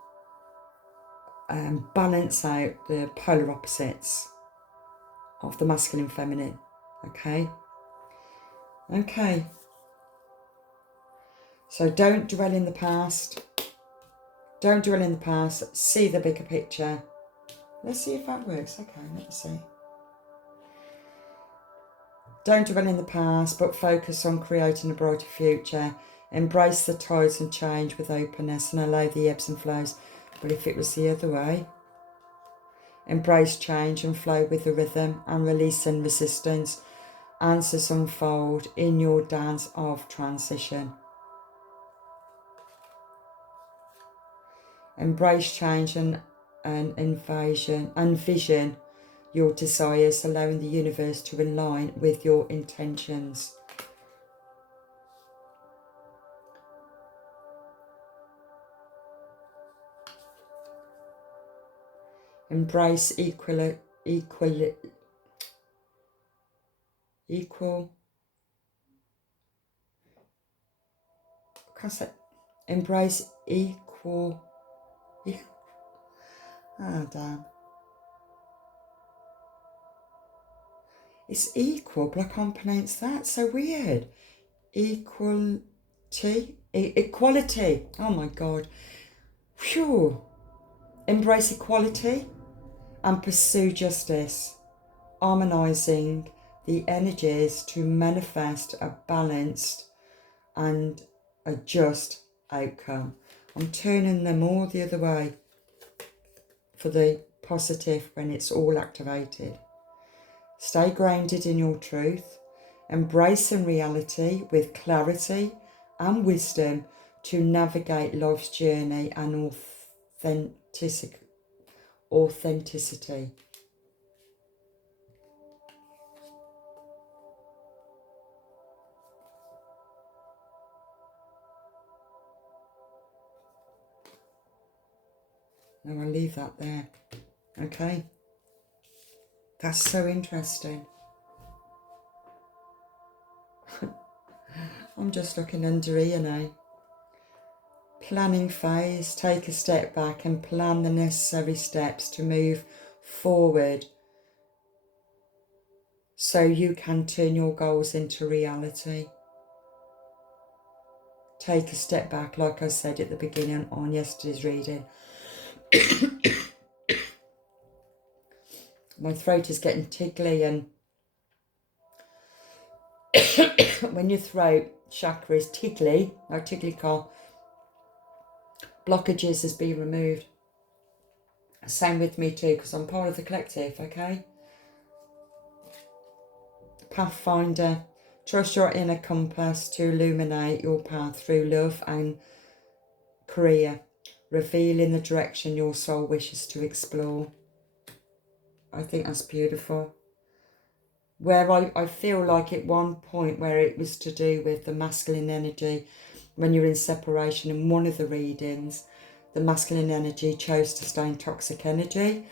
balance out the polar opposites of the masculine and feminine. Okay. So don't dwell in the past. Don't dwell in the past. See the bigger picture. Let's see if that works. Okay, let's see. Don't dwell in the past, but focus on creating a brighter future. Embrace the tides and change with openness and allow the ebbs and flows. But if it was the other way, embrace change and flow with the rhythm and release and resistance. Answers unfold in your dance of transition. Embrace change and envision your desires, allowing the universe to align with your intentions. Embrace equal. Embrace equal. Damn. It's equal, but I can't pronounce that. So weird. Equality. Oh my God. Phew. Embrace equality and pursue justice, harmonizing the energies to manifest a balanced and a just outcome. I'm turning them all the other way for the positive when it's all activated. Stay grounded in your truth, embracing reality with clarity and wisdom to navigate life's journey and authenticity. Now I'll leave that there. Okay. That's so interesting. I'm just looking under here now. Planning phase. Take a step back and plan the necessary steps to move forward so you can turn your goals into reality. Take a step back, like I said at the beginning on yesterday's reading. My throat is getting tickly, and when your throat chakra is tickly, like tickly cough, blockages has been removed. Same with me too, because I'm part of the collective, okay? Pathfinder, trust your inner compass to illuminate your path through love and career, revealing the direction your soul wishes to explore. I think that's beautiful. Where I feel like at one point where it was to do with the masculine energy, when you're in separation, in one of the readings, the masculine energy chose to stay in toxic energy,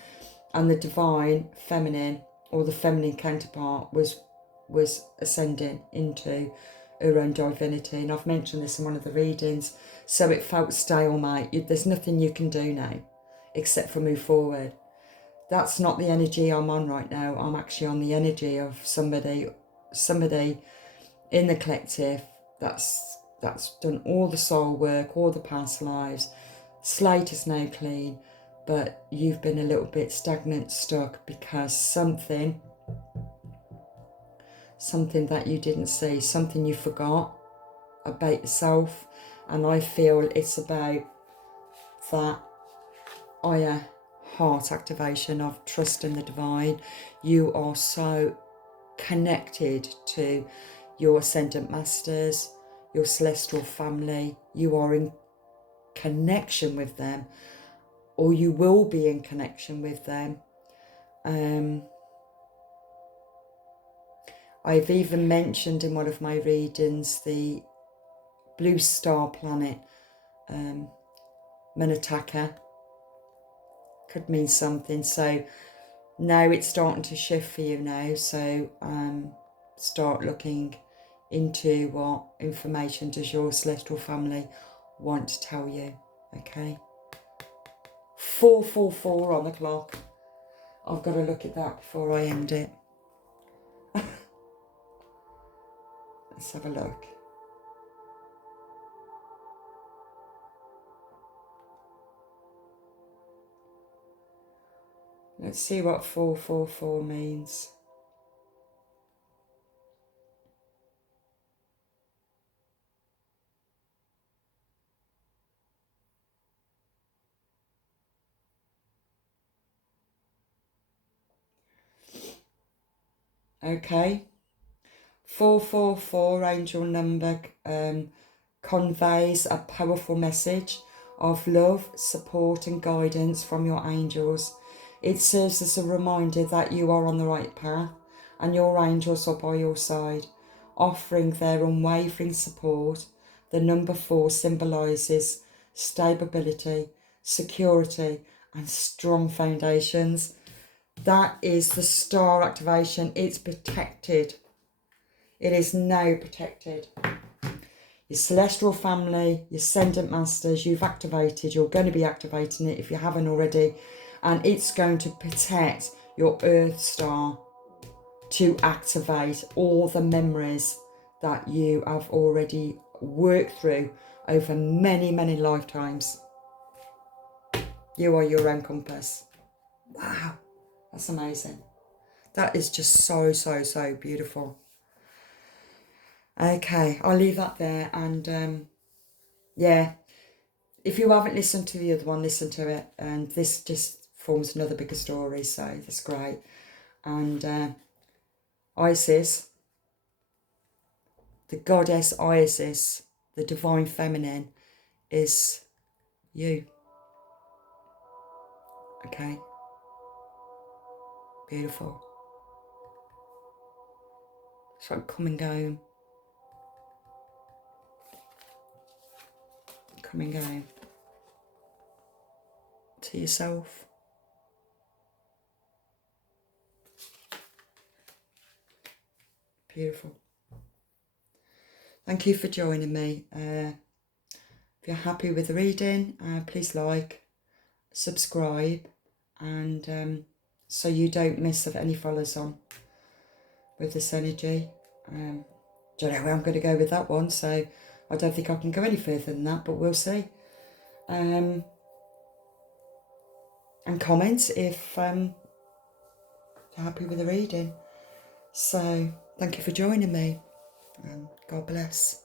and the divine feminine, or the feminine counterpart, was ascending into her own divinity. And I've mentioned this in one of the readings. So it felt stalemate. There's nothing you can do now except for move forward. That's not the energy I'm on right now. I'm actually on the energy of somebody in the collective that's done all the soul work, all the past lives. Slate is now clean, but you've been a little bit stagnant, stuck, because something that you didn't see, something you forgot about yourself. And I feel it's about that higher heart activation of trust in the divine. You are so connected to your ascendant masters, your celestial family. You are in connection with them, or you will be in connection with them. I've even mentioned in one of my readings the blue star planet, Manataka. Could mean something. So now it's starting to shift for you now. So start looking into what information does your celestial family want to tell you. Okay. 4:44 on the clock. I've got to look at that before I end it. Let's have a look. Let's see what 444 means. Okay. 444 angel number conveys a powerful message of love, support and guidance from your angels. It serves as a reminder that you are on the right path and your angels are by your side, offering their unwavering support. The number 4 symbolises stability, security and strong foundations. That is the star activation. It's protected. It is now protected. Your celestial family, your ascendant masters, you've activated, you're going to be activating it if you haven't already. And it's going to protect your earth star to activate all the memories that you have already worked through over many, many lifetimes. You are your own compass. Wow, that's amazing. That is just so, so, so beautiful. Okay, I'll leave that there. And yeah, if you haven't listened to the other one, listen to it. And this just forms another bigger story, so that's great. And Isis, the goddess Isis, the divine feminine, is you. Okay, beautiful. It's like come and go. Come and go. To yourself. Beautiful. Thank you for joining me. If you're happy with the reading, please like, subscribe, and so you don't miss of any follows on with this energy. Don't know where I'm going to go with that one, so I don't think I can go any further than that, but we'll see. And comment if you're happy with the reading. So thank you for joining me, and God bless.